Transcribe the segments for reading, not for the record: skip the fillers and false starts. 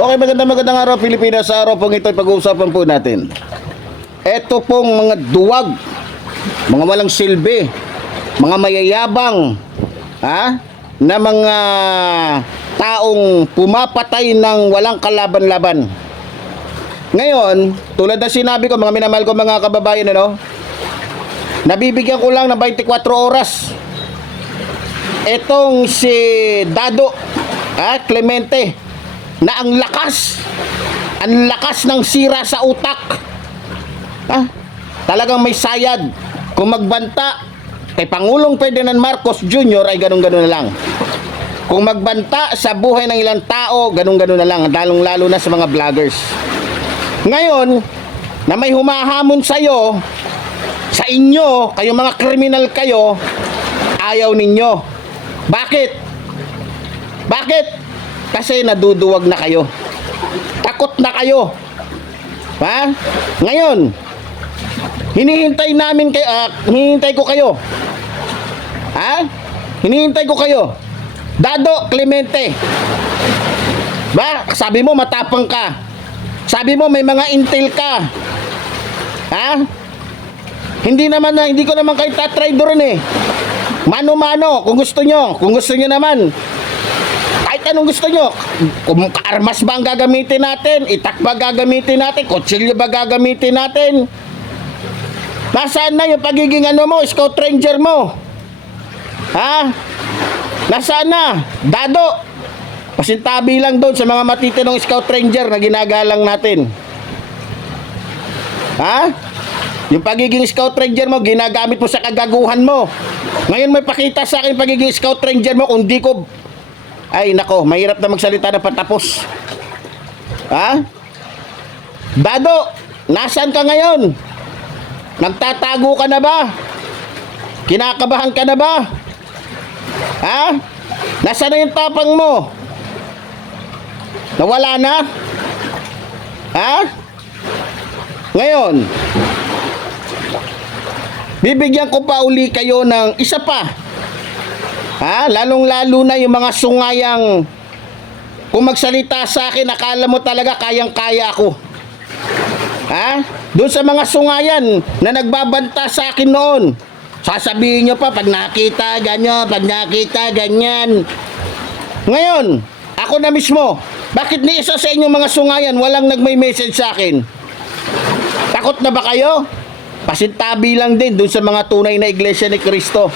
Okay, magandang araw Pilipinas. Sa araw pong ito pag-uusapan po natin ito pong mga duwag, mga walang silbi, mga mayayabang na mga taong pumapatay ng walang kalaban-laban. Ngayon, tulad na sinabi ko, mga minamahal ko mga kababayan, nabibigyan ko lang ng 24 oras etong si Dado Clemente, na ang lakas ng sira sa utak. Talagang may sayad. Kung magbanta kay Pangulong Ferdinand Marcos Jr. ay ganun-ganun na lang. Kung magbanta sa buhay ng ilang tao, ganun-ganun na lang, lalong-lalo na sa mga vloggers. Ngayon, na may humahamon sa'yo, sa inyo, kayong mga kriminal kayo, ayaw ninyo. Bakit? Bakit? Kasi naduduwag na kayo. Takot na kayo. Ngayon, hinihintay ko kayo. Hinihintay ko kayo. Dado Clemente. Sabi mo matapang ka. Sabi mo may mga intel ka. Hindi ko naman kayo tatraidoran Mano-mano, kung gusto nyo naman. Kahit anong gusto nyo. Kung armas ba ang gagamitin natin, itak ba gagamitin natin, kutsilyo ba gagamitin natin. Nasaan na yung pagiging scout ranger mo? Nasaan na? Dado, pasintabi lang doon sa mga matitinong scout ranger na ginagalang natin. Yung pagiging scout ranger mo, ginagamit mo sa kagaguhan mo. Ngayon may pakita sa akin pagiging scout ranger mo, kung di ko... Ay nako, mahirap na magsalita na patapos. Dado, nasaan ka ngayon? Nagtatago ka na ba? Kinakabahan ka na ba? Nasaan na yung tapang mo? Nawala na? Ngayon, bibigyan ko pa uli kayo ng isa pa. Lalong-lalo na yung mga sungayang kung magsalita sa akin, akala mo talaga kayang-kaya ako. Doon sa mga sungayan na nagbabanta sa akin noon, sasabihin nyo pa, pag nakita ganyan, pag nakita ganyan. Ngayon, ako na mismo, bakit ni isa sa inyong mga sungayan walang nagmay-message sa akin? Takot na ba kayo? Pasintabi lang din doon sa mga tunay na iglesia ni Cristo.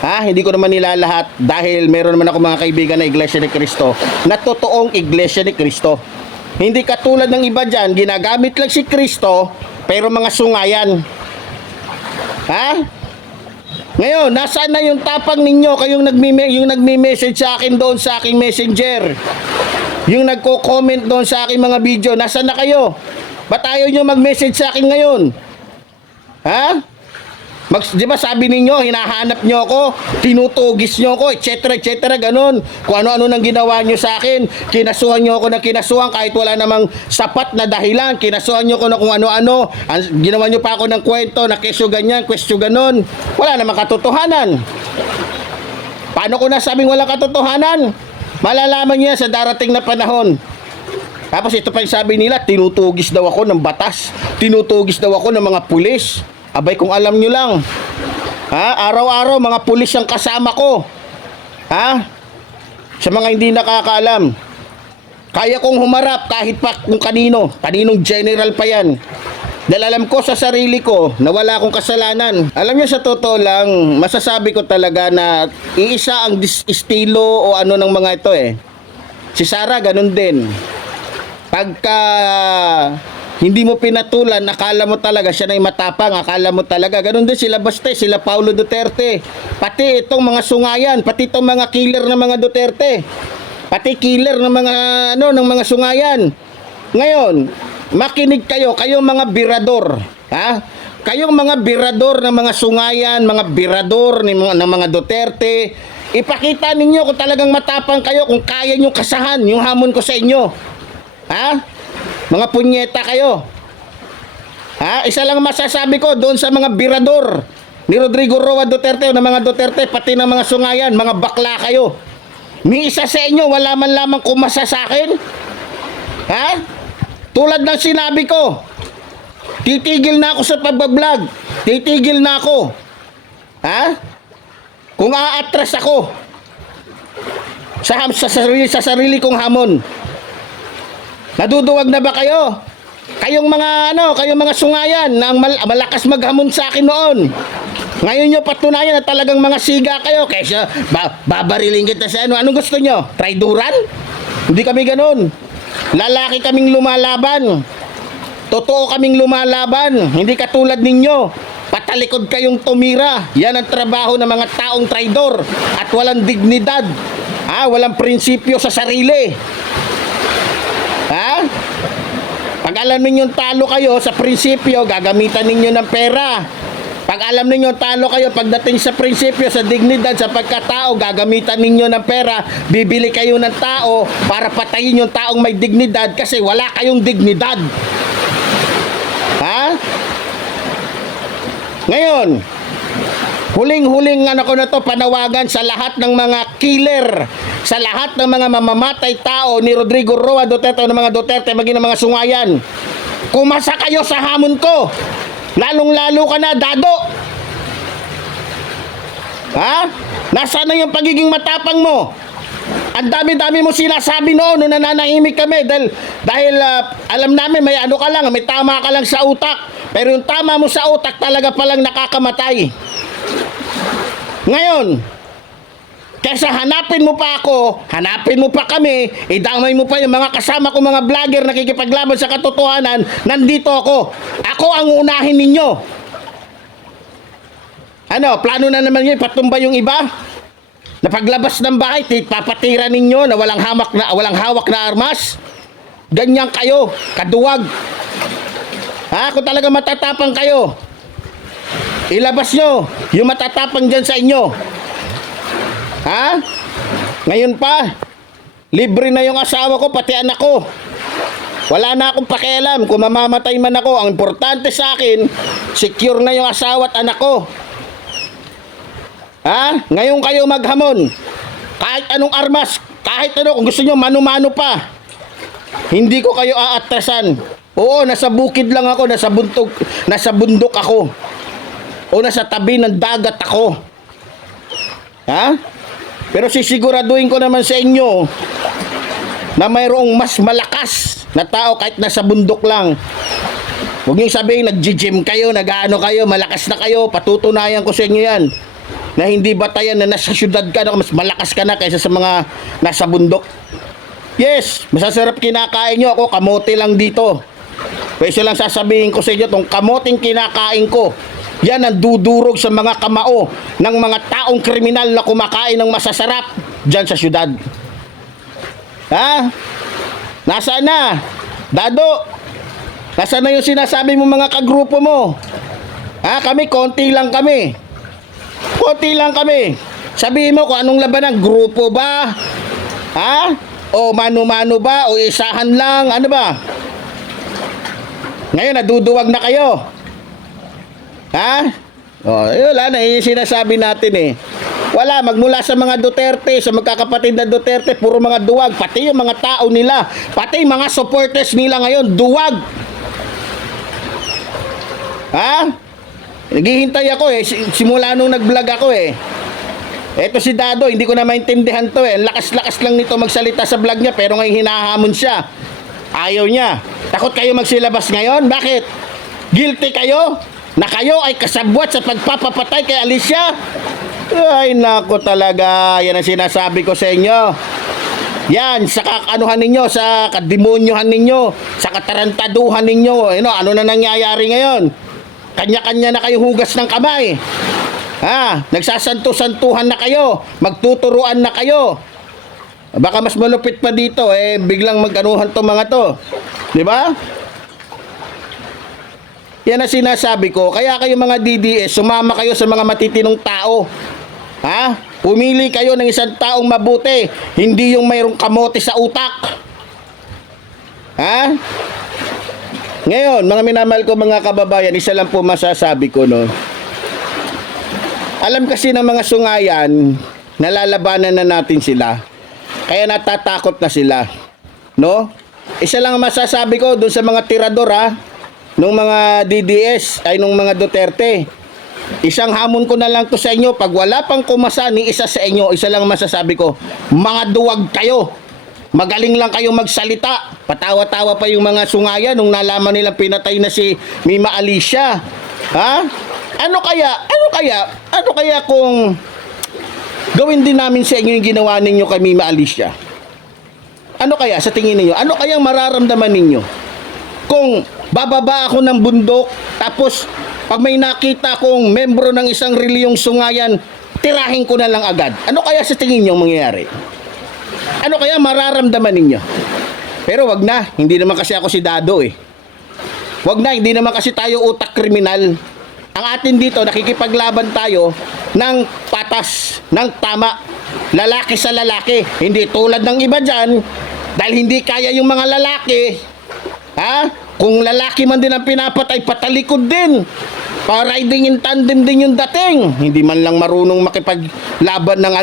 Hindi ko naman nilalahat dahil meron naman ako mga kaibigan na iglesia ni Cristo, na totoong iglesia ni Cristo. Hindi katulad ng iba dyan, ginagamit lang si Cristo pero mga sungayan. Ngayon, nasaan na yung tapang ninyo, kayong nagme-message sa akin doon sa aking messenger, yung nagko-comment doon sa aking mga video, nasaan na kayo? Ba't ayaw nyo mag-message sa akin ngayon? Di ba sabi ninyo, hinahanap nyo ako, tinutugis nyo ako, etc. ganun. Kung ano-ano nang ginawa nyo sa akin, kinasuhan nyo ako na kinasuhan kahit wala namang sapat na dahilan. Kinasuhan nyo ako na kung ano-ano, ginawa nyo pa ako ng kwento na kesyo ganyan, kwestiyo ganun. Wala namang katotohanan. Paano ko nasabing walang katotohanan? Malalaman nyo sa darating na panahon. Tapos ito pa yung sabi nila, tinutugis daw ako ng batas, tinutugis daw ako ng mga pulis. Abay, kung alam nyo lang, araw-araw mga pulis ang kasama ko. Sa mga hindi nakakaalam, kaya kong humarap kahit pa kung kaninong general pa yan. Dahil alam ko sa sarili ko na wala akong kasalanan. Alam nyo, sa totoo lang, masasabi ko talaga na iisa ang estilo o ano ng mga ito Si Sara, ganun din. Pagka hindi mo pinatulan, akala mo talaga siya na yung matapang, akala mo talaga. Ganun din sila Baste, sila Paulo Duterte. Pati itong mga sungayan, pati itong mga killer ng mga Duterte. Pati killer ng mga ng mga sungayan. Ngayon, makinig kayo, kayong mga birador. Kayong mga birador ng mga sungayan, mga birador ng mga Duterte. Ipakita ninyo kung talagang matapang kayo, kung kaya nyo kasahan yung hamon ko sa inyo. Mga punyeta kayo. Isa lang masasabi ko doon sa mga birador ni Rodrigo Roa Duterte o ng mga Duterte, pati ng mga sungayan, mga bakla kayo. Ni isa sa inyo wala man lamang kumasa sa akin. Ha? Tulad ng sinabi ko, titigil na ako sa pagbablog. Titigil na ako. Ha? Kung aatras ako sa sarili kong hamon. Naduduwag na ba kayo? Kayong mga sungayan na malakas maghamon sa akin noon. Ngayon nyo patunayan na talagang mga siga kayo. Kaya babariling kita sa ano. Anong gusto nyo? Traiduran? Hindi kami ganun. Lalaki kaming lumalaban. Totoo kaming lumalaban. Hindi katulad ninyo. Patalikod kayong tumira. Yan ang trabaho ng mga taong traidor at walang dignidad. Walang prinsipyo sa sarili. Pag alam ninyong talo kayo sa prinsipyo, gagamitan ninyo ng pera. Pag alam ninyo talo kayo pagdating sa prinsipyo, sa dignidad, sa pagkatao, gagamitan ninyo ng pera. Bibili kayo ng tao para patayin yung taong may dignidad kasi wala kayong dignidad. Ngayon, huling-huling ko na to panawagan sa lahat ng mga killer, sa lahat ng mga mamamatay tao ni Rodrigo Roa Duterte, ng mga Duterte, maging ng mga sungayan. Kumasa kayo sa hamon ko. Lalong-lalo ka na, Dado. Nasaan na yung pagiging matapang mo? Ang dami-dami mo sinasabi noon nung nananahimik kami dahil alam namin may ka lang, may tama ka lang sa utak. Pero yung tama mo sa utak talaga palang nakakamatay. Ngayon, kaysa hanapin mo pa ako, hanapin mo pa kami, idamay mo pa yung mga kasama ko mga vlogger nakikipaglaban sa katotohanan, nandito ako. Ako ang unahin ninyo. Plano na naman yun, patumba yung iba? Na paglabas ng bahay, papatira ninyo na walang hawak na armas? Ganyan kayo, kaduwag. Kung talaga matatapang kayo, ilabas nyo yung matatapang dyan sa inyo. Ngayon pa, libre na yung asawa ko, pati anak ko. Wala na akong pakialam kung mamamatay man ako. Ang importante sa akin, secure na yung asawa at anak ko. Ngayon kayo maghamon. Kahit anong armas, kahit kung gusto nyo mano-mano pa, hindi ko kayo aatrasan. Oo, nasa bukid lang ako, nasa bundok ako. O nasa tabi ng dagat ako. Pero sisiguraduhin ko naman sa inyo na mayroong mas malakas na tao kahit nasa bundok lang. Huwag niyo sabihin nag-gym kayo, nag-ano kayo, malakas na kayo. Patutunayan ko sa inyo yan. Na hindi batayan na nasa syudad ka na, mas malakas ka na kaysa sa mga nasa bundok. Yes, masasarap kinakain nyo. Ako, kamote lang dito. Pwede lang sasabihin ko sa inyo, tong kamoting kinakain ko, yan ang dudurog sa mga kamao ng mga taong kriminal na kumakain ng masasarap dyan sa syudad. Nasaan na? Dado, nasaan na yung sinasabi mo mga kagrupo mo? Kami, konti lang kami. Konti lang kami. Sabihin mo kung anong labanan, grupo ba? O mano-mano ba? O isahan lang? Ano ba? Ngayon, naduduwag na kayo. Wala na, yung sinasabi natin Wala, magmula sa mga Duterte, sa magkakapatid na Duterte, puro mga duwag. Pati yung mga tao nila, pati yung mga supporters nila ngayon, duwag. Naghihintay ako simula nung nag-vlog ako Eto si Dado, hindi ko na maintindihan to Lakas-lakas lang nito magsalita sa vlog niya, pero ngayon hinahamon siya. Ayaw niya. Takot kayo magsilabas ngayon? Bakit? Guilty kayo? Na kayo ay kasabwat sa pagpapapatay kay Alicia? Ay nako talaga, yan ang sinasabi ko sa inyo. Yan, sa kakanuhan ninyo, sa kademonyohan ninyo, sa katarantaduhan ninyo. Ano na nangyayari ngayon? Kanya-kanya na kayo hugas ng kamay. Nagsasanto-santuhan na kayo, magtuturuan na kayo. Baka mas malupit pa dito, biglang mag-anuhan to mga to. Di ba? Yan ang sinasabi ko. Kaya kayo mga DDS, sumama kayo sa mga matitinong tao. Pumili kayo ng isang taong mabuti, hindi yung mayroong kamote sa utak. Ngayon, mga minamahal ko mga kababayan, isa lang po masasabi ko, Alam kasi ng mga sungayan, nalalabanan na natin sila. Kaya natatakot na sila. isa lang ang masasabi ko doon sa mga tirador nung mga DDS ay nung mga Duterte. Isang hamon ko na lang to sa inyo, pag wala pang kumasa ni isa sa inyo, isa lang ang masasabi ko, mga duwag kayo. Magaling lang kayong magsalita. Patawa-tawa pa yung mga sungaya nung nalaman nilang pinatay na si Mima Alicia. Ha? Ano kaya kung gawin din namin sa inyo yung ginawa ninyo kay Mima Alicia? Ano kaya sa tingin ninyo? Ano kayang mararamdaman ninyo? Kung bababa ako ng bundok, tapos pag may nakita akong membro ng isang reliyong sungayan, tirahin ko na lang agad. Ano kaya sa tingin nyo mangyayari? Ano kaya mararamdaman ninyo? Pero wag na, hindi naman kasi ako si Dado eh. Wag na, hindi naman kasi tayo utak kriminal. Ang atin dito, nakikipaglaban tayo ng patas, ng tama. Lalaki sa lalaki. Hindi tulad ng iba dyan, dahil hindi kaya yung mga lalaki. Kung lalaki man din ang pinapatay, patalikod din. Pa-riding in tandem din yung dating. Hindi man lang marunong makipaglaban ng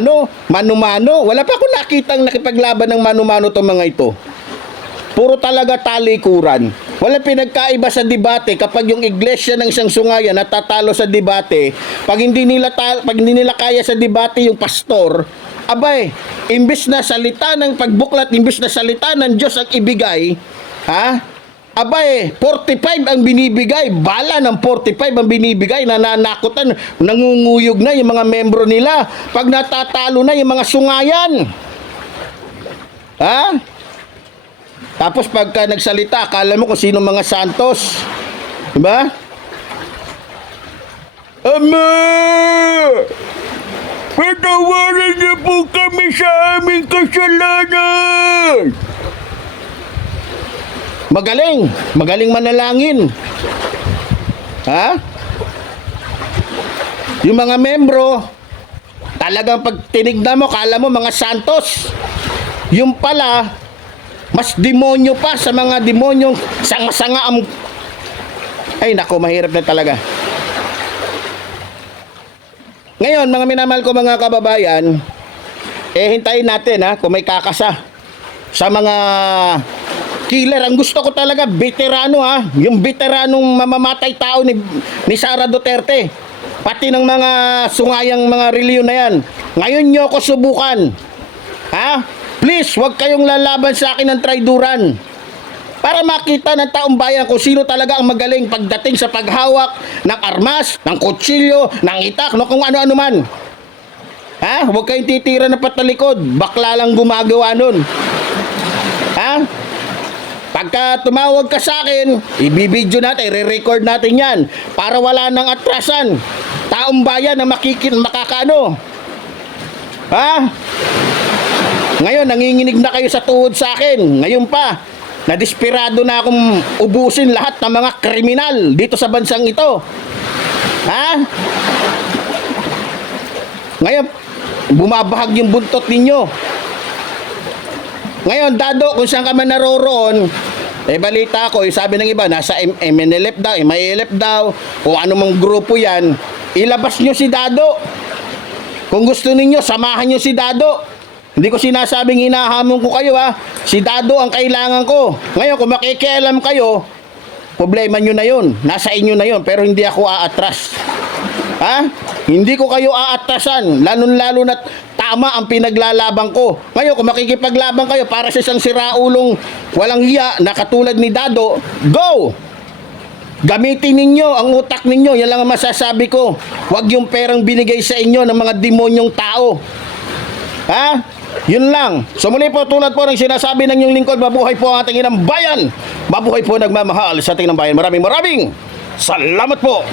mano-mano. Wala pa akong nakitang nakipaglaban ng mano-mano itong mga ito. Puro talaga talikuran. Wala pinagkaiba sa debate kapag yung iglesia ng isang sungayan natatalo sa debate. Pag hindi nila kaya sa debate yung pastor, abay, imbes na salita ng pagbuklat, imbes na salita ng Diyos ang ibigay, abay, 45 ang binibigay, bala ng 45 ang binibigay, nananakutan, nangunguyog na yung mga membro nila pag natatalo na yung mga sungayan. Tapos pagka nagsalita, akala mo kung sino mga santos. Diba? Ama! Patawarin niyo po kami sa aming kasalanan! Magaling manalangin. Yung mga membro, talagang pag tinignan mo, kala mo mga santos. Yung pala, mas demonyo pa sa mga demonyong sanga-sanga ang... Ay nako, mahirap na talaga. Ngayon, mga minamahal ko mga kababayan, hintayin natin kung may kakasa sa mga killer. Ang gusto ko talaga, veterano yung veteranong mamamatay tao ni Sara Duterte. Pati ng mga sungayang mga reliyon na yan. Ngayon nyo ako subukan. Please, huwag kayong lalaban sa akin ng traiduran. Para makita ng taong bayan kung sino talaga ang magaling pagdating sa paghawak ng armas, ng kutsilyo, ng itak, kung ano-ano man. Huwag kayong titira na patalikod. Bakla lang gumagawa nun. Pagka tumawag ka sa akin, ibibidyo natin, i-record natin yan para wala nang atrasan. Taong bayan na makakaano. Ngayon, nanginginig na kayo sa tuhod sa akin. Ngayon pa, nadesperado na akong ubusin lahat ng mga kriminal dito sa bansang ito. Ngayon, bumabahag yung buntot ninyo. Ngayon, Dado, kung saan ka man naroroon, balita ko, sabi ng iba, nasa MNLF daw, MILF daw, o anumang grupo yan, ilabas nyo si Dado. Kung gusto ninyo, samahan nyo si Dado. Hindi ko sinasabing hinahamon ko kayo Si Dado ang kailangan ko. Ngayon, kung makikialam kayo, problema nyo na yun. Nasa inyo na yun, pero hindi ako aatras. Hindi ko kayo aatrasan, lalo na tama ang pinaglalaban ko. Ngayon, kung makikipaglaban kayo para sa isang siraulong walang hiya na katulad ni Dado, go! Gamitin ninyo ang utak ninyo, yan lang ang masasabi ko. Huwag yung perang binigay sa inyo ng mga demonyong tao. Yun lang. So muli po, tulad po ng sinasabi ng inyong lingkod, mabuhay po ang ating inang bayan. Mabuhay po nagmamahal sa ating inang bayan. Maraming salamat po.